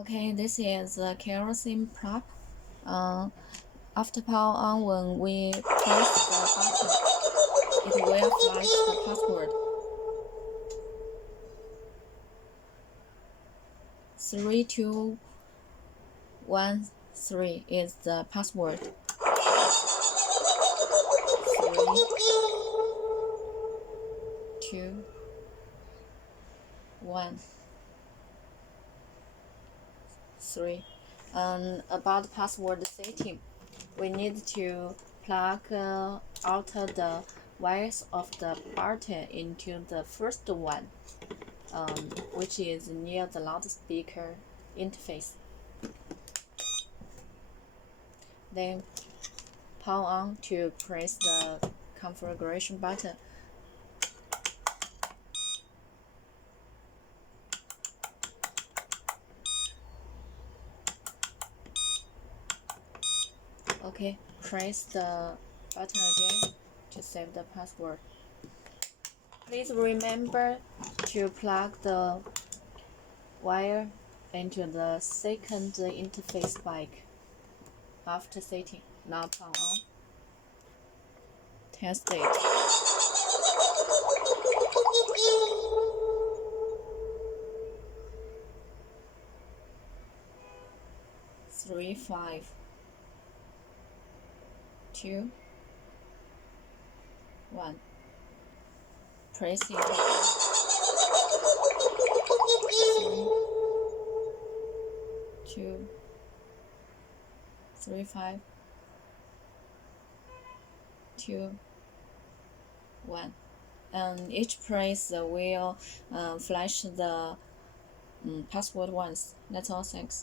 Okay, this is the kerosene prop. After power on, when we press the button, it will flash the password. 3213 is the password. 3, 2, 1, 3. About password setting, we need to plug out the wires of the button into the first one, which is near the loudspeaker interface. Then power on to press the configuration button. Okay, press the button again to save the password. Please remember to plug the wire into the second interface back after setting. Now power on. Test it. Three, 5, 2, 1. Press it again. 3, 2, 3, 5, 2, 1. And each press will flash the password once. That's all. Thanks.